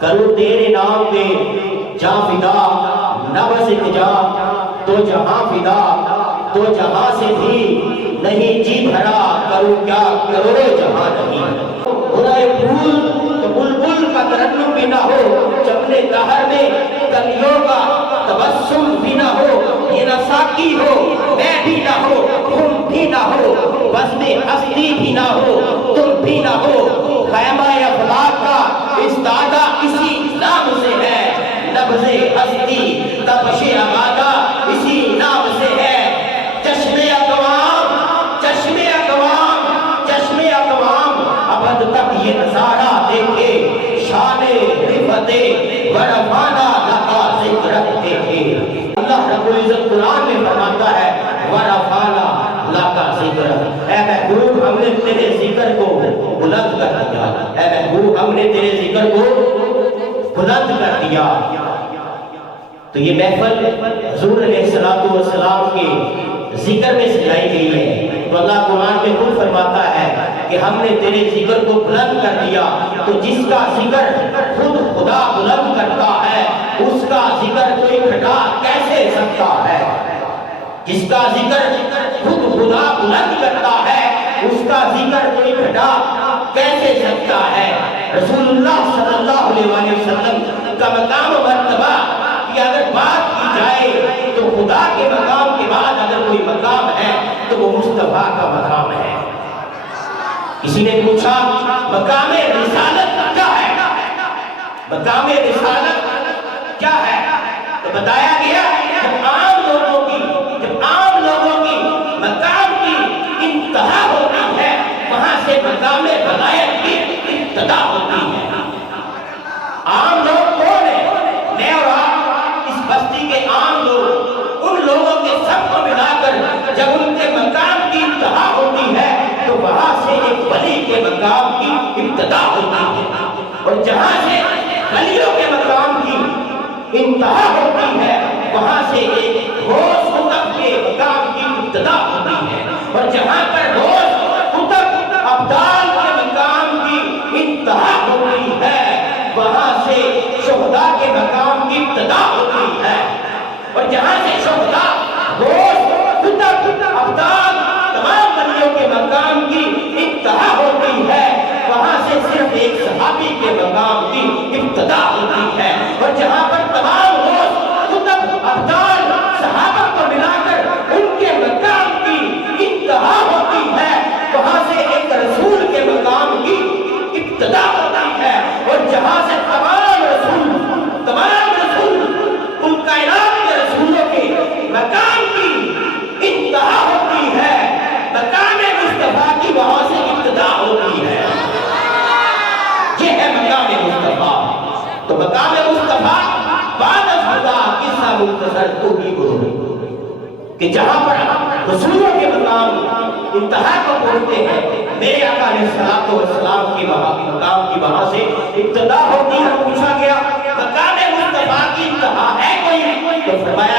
کرو تیرے نام پہ جا فدا، نبض جا تو جہاں فدا، تو جہاں سے بھی نہیں جی بھرا، کرو کیا کرو جہاں نہیں۔ برائے پھول تو بلبل کا ترنم بھی نہ ہو، چمنے دہر میں کلیوں کا تبسم بھی نہ ہو، یہ نہ ساقی ہو میں بھی نہ ہو، تم بھی نہ ہو، بزم ہستی بھی نہ ہو، تم بھی نہ ہو، خیمہ افلاک کا استادہ اسی نام سے ہے، نبض ہستی تپش آبادہ اسی نام سے ہے۔ چشم اقوام، چشم اقوام، چشم اقوام، ابد تک یہ نظارہ دیکھے، شان رفت ورفانہ لقا ذکر دیکھے۔ اللہ رب العزت قرآن میں فرماتا ہے ورفانہ لقا ذکر، اے محبوب ہم نے تیرے ذکر کو بلند کر دیا، اے محبوب ہم نے تیرے ذکر کو بلند کر دیا۔ تو یہ محفل حضور علیہ السلام کے ذکر میں سجائی گئی ہے، تو اللہ قرآن میں خود فرماتا ہے کہ ہم نے تیرے ذکر کو بلند کر دیا۔ تو جس کا ذکر خود خدا بلند کرتا ہے اس کا ذکر کوئی گھٹا کیسے سکتا ہے؟ جس کا ذکر خود خدا بلند کرتا ہے اس کا ذکر کوئی گھٹا کیسے سکتا ہے؟ رسول اللہ صلی اللہ علیہ وسلم کا مقام و مرتبہ کہ اگر بات کی جائے تو خدا کے مقام کے بعد اگر کوئی مقام ہے تو وہ مصطفیٰ کا مقام ہے۔ کسی نے پوچھا مقام رسالت کیا ہے؟ مقام رسالت کیا ہے؟ تو بتایا گیا جب عام لوگوں کی مقام کی انتہا ہوتی ہے وہاں سے مقام ولایت کی ابتدا ہوتی ہے۔ عام لوگ کون ہیں؟ میں اور آپ اس بستی کے عام لوگ، ان لوگوں کے سب کو ملا کر جب ان کے مقام کی انتہا ہوتی ہے تو وہاں سے ایک ولی کے مقام کی ابتدا ہوتی ہے، اور جہاں سے ولیوں کے مقام کی انتہا ہوتی ہے وہاں سے ایک غوث قطب کے مقام کی ابتدا ہوتی ہے، اور جہاں پر غوث قطب ابدال کے مقام کی انتہا ہوتی ہے وہاں سے شہداء کے مقام کی ابتدا ہوتی ہے، اور جہاں سے شہداء غوث قطب ابدال تمام ولیوں کے مقام کی انتہا ہوتی ہے وہاں سے صرف ایک صحابی کے مقام کی ابتدا ہوتی ہے، اور جہاں پر تمام غوث قطب ابدال صحابہ کو ملا کر ان کے مقام کی انتہا ہوتی ہے وہاں سے ایک رسول کے مقام کی ابتدا ہوتی ہے، اور جہاں سے تمام رسول ان کائنات کے رسولوں کے مقام کی انتہا ہوتی ہے، مقام مصطفیٰ کی وہاں سے ابتدا ہوتی ہے۔ یہ ہے مقام مصطفیٰ۔ تو مقام مصطفیٰ بعد از خدا قصہ مختصر تو ہی بولو کہ جہاں پر رسولوں کے مقام انتہا کو پہنچتے ہیں میرے آقا علیہ السلام کی مقام کی وہاں سے ابتدا ہوتی ہے۔ پوچھا گیا مقام مصطفیٰ کی انتہا ہے کوئی؟ تو فرمایا